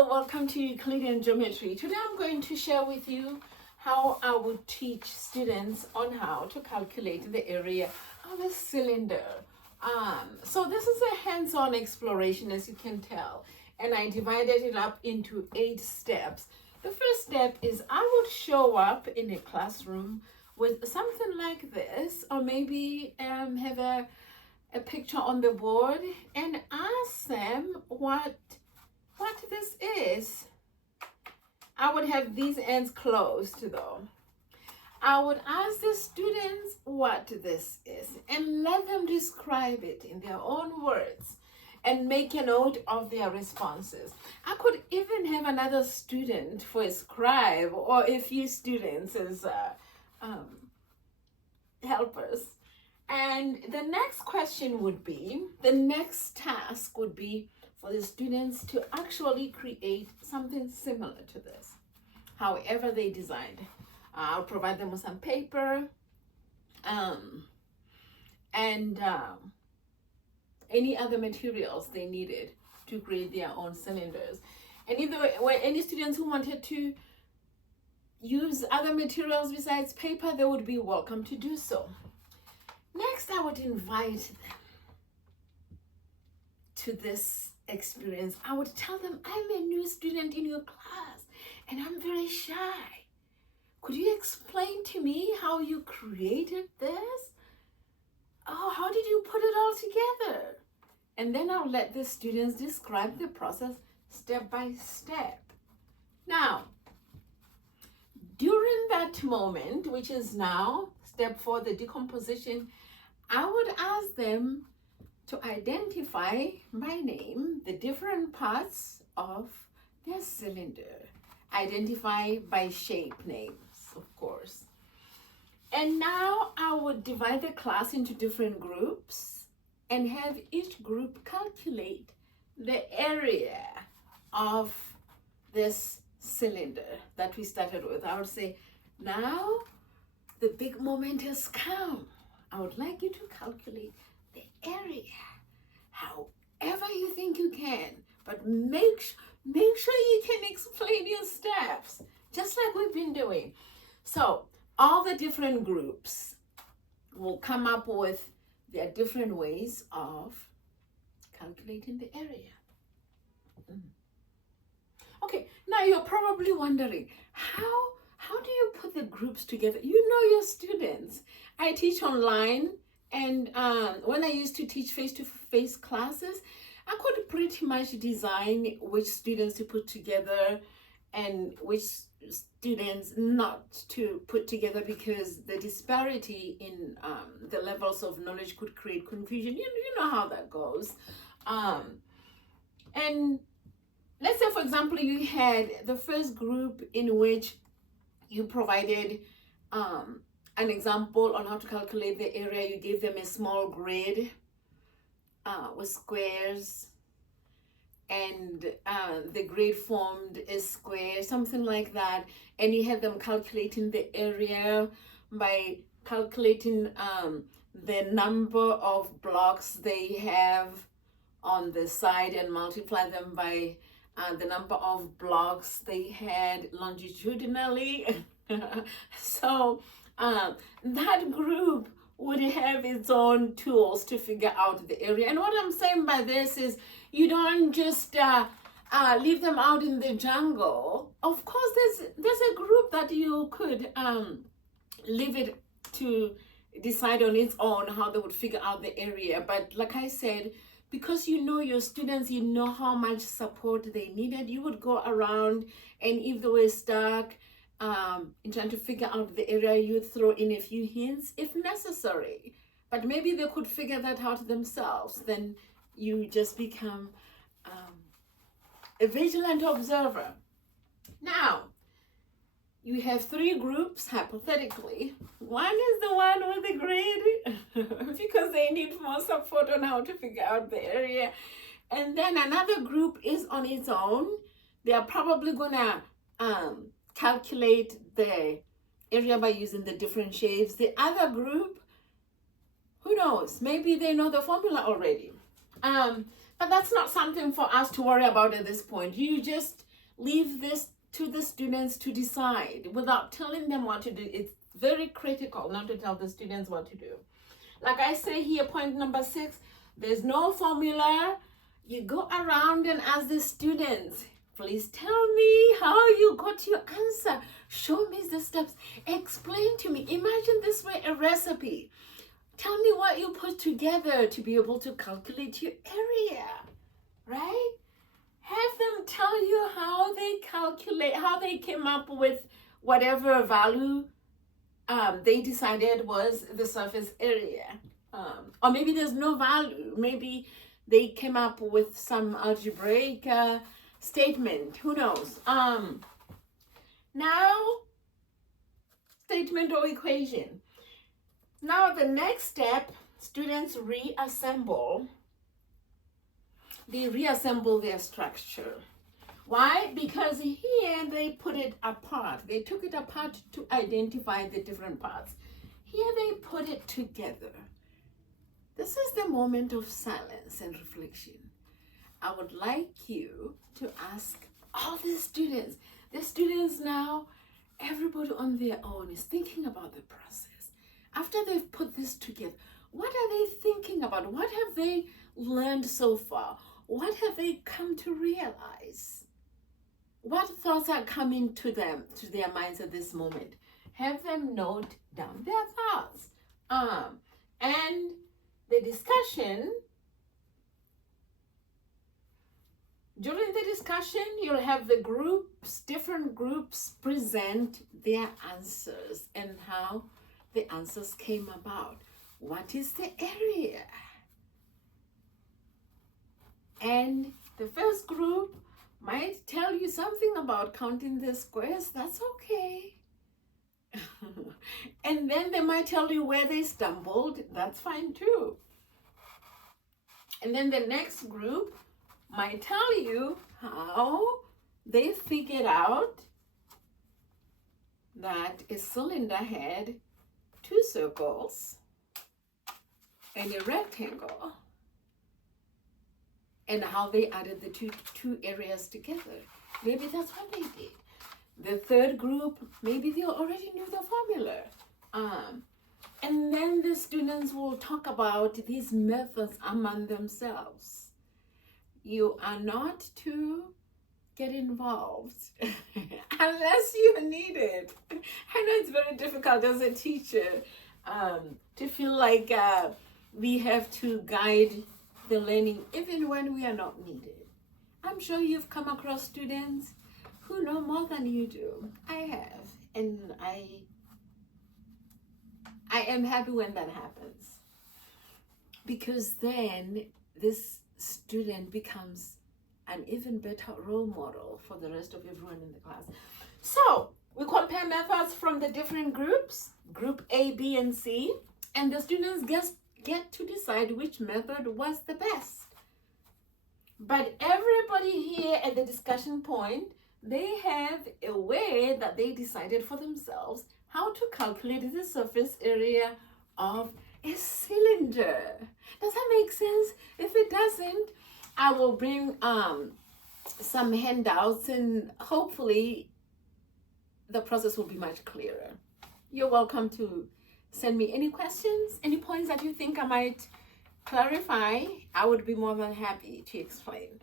Hello, welcome to Euclidean Geometry. Today I'm going to share with you how I would teach students on how to calculate the area of a cylinder. So this is a hands-on exploration, as you can tell, and I divided it up into 8 steps. The first step is I would show up in a classroom with something like this, or maybe have a picture on the board and ask them what this is. I would have these ends closed though. I would ask the students what this is and let them describe it in their own words and make a note of their responses. I could even have another student for a scribe or a few students as helpers. And the next question would be, the next task would be for the students to actually create something similar to this, however they designed. I'll provide them with some paper and any other materials they needed to create their own cylinders. And if there were any students who wanted to use other materials besides paper, they would be welcome to do so. Next, I would invite them to this experience. I would tell them, I'm a new student in your class and I'm very shy. Could you explain to me how you created this? Oh, how did you put it all together? And then I'll let the students describe the process step by step. Now, during that moment, which is now step 4, the decomposition, I would ask them to identify by name the different parts of their cylinder. Identify by shape names, of course. And now I would divide the class into different groups and have each group calculate the area of this cylinder that we started with. I would say, now the big moment has come. I would like you to calculate the area however you think you can, but make sure you can explain your steps, just like we've been doing. So all the different groups will come up with their different ways of calculating the area. Okay, now you're probably wondering, how do you put the groups together? You know your students. I teach online, and when I used to teach face-to-face classes, I could pretty much design which students to put together and which students not to put together, because the disparity in the levels of knowledge could create confusion. You know how that goes. And let's say, for example, you had the first group in which you provided an example on how to calculate the area. You gave them a small grid with squares, and the grid formed a square, something like that. And you had them calculating the area by calculating the number of blocks they have on the side and multiply them by the number of blocks they had longitudinally. So that group would have its own tools to figure out the area. And what I'm saying by this is, you don't just leave them out in the jungle. Of course, there's a group that you could leave it to decide on its own how they would figure out the area. But like I said, because you know your students, you know how much support they needed, you would go around, and if they were stuck in trying to figure out the area, you'd throw in a few hints if necessary. But maybe they could figure that out themselves. Then you just become a vigilant observer. Now, you have 3 groups, hypothetically. One is the one with the grid, because they need more support on how to figure out the area. And then another group is on its own. They are probably gonna calculate the area by using the different shapes. The other group, who knows, maybe they know the formula already. But that's not something for us to worry about at this point. You just leave this to the students to decide without telling them what to do. It's very critical not to tell the students what to do. Like I say here, point number 6, there's no formula. You go around and ask the students, please tell me how you got your answer. Show me the steps. Explain to me. Imagine this way a recipe. Tell me what you put together to be able to calculate your area, right? Have them tell you how they calculate, how they came up with whatever value they decided was the surface area. Or maybe there's no value. Maybe they came up with some algebraic statement. Who knows? Now, statement or equation. Now, the next step, students reassemble. They reassemble their structure. Why? Because here they put it apart. They took it apart to identify the different parts. Here they put it together. This is the moment of silence and reflection. I would like you to ask all the students now, everybody on their own is thinking about the process. After they've put this together, what are they thinking about? What have they learned so far? What have they come to realize? What thoughts are coming to them, to their minds at this moment? Have them note down their thoughts. And the discussion, during the discussion, you'll have the groups, different groups present their answers and how the answers came about. What is the area? And the first group might tell you something about counting the squares. That's okay. And then they might tell you where they stumbled. That's fine too. And then the next group might tell you how they figured out that a cylinder had 2 circles and a rectangle, and how they added the two areas together. Maybe that's what they did. The third group, maybe they already knew the formula. And then the students will talk about these methods among themselves. You are not to get involved unless you need it. I know it's very difficult as a teacher to feel like we have to guide the learning even when we are not needed. I'm sure you've come across students who know more than you do. I have, and I am happy when that happens, because then this student becomes an even better role model for the rest of everyone in the class. So we compare methods from the different groups, group A, B, and C, and the students get to decide which method was the best. But everybody here at the discussion point, they have a way that they decided for themselves how to calculate the surface area of a cylinder. Does that make sense? If it doesn't, I will bring some handouts, and hopefully the process will be much clearer. You're welcome to send me any questions, any points that you think I might clarify. I would be more than happy to explain.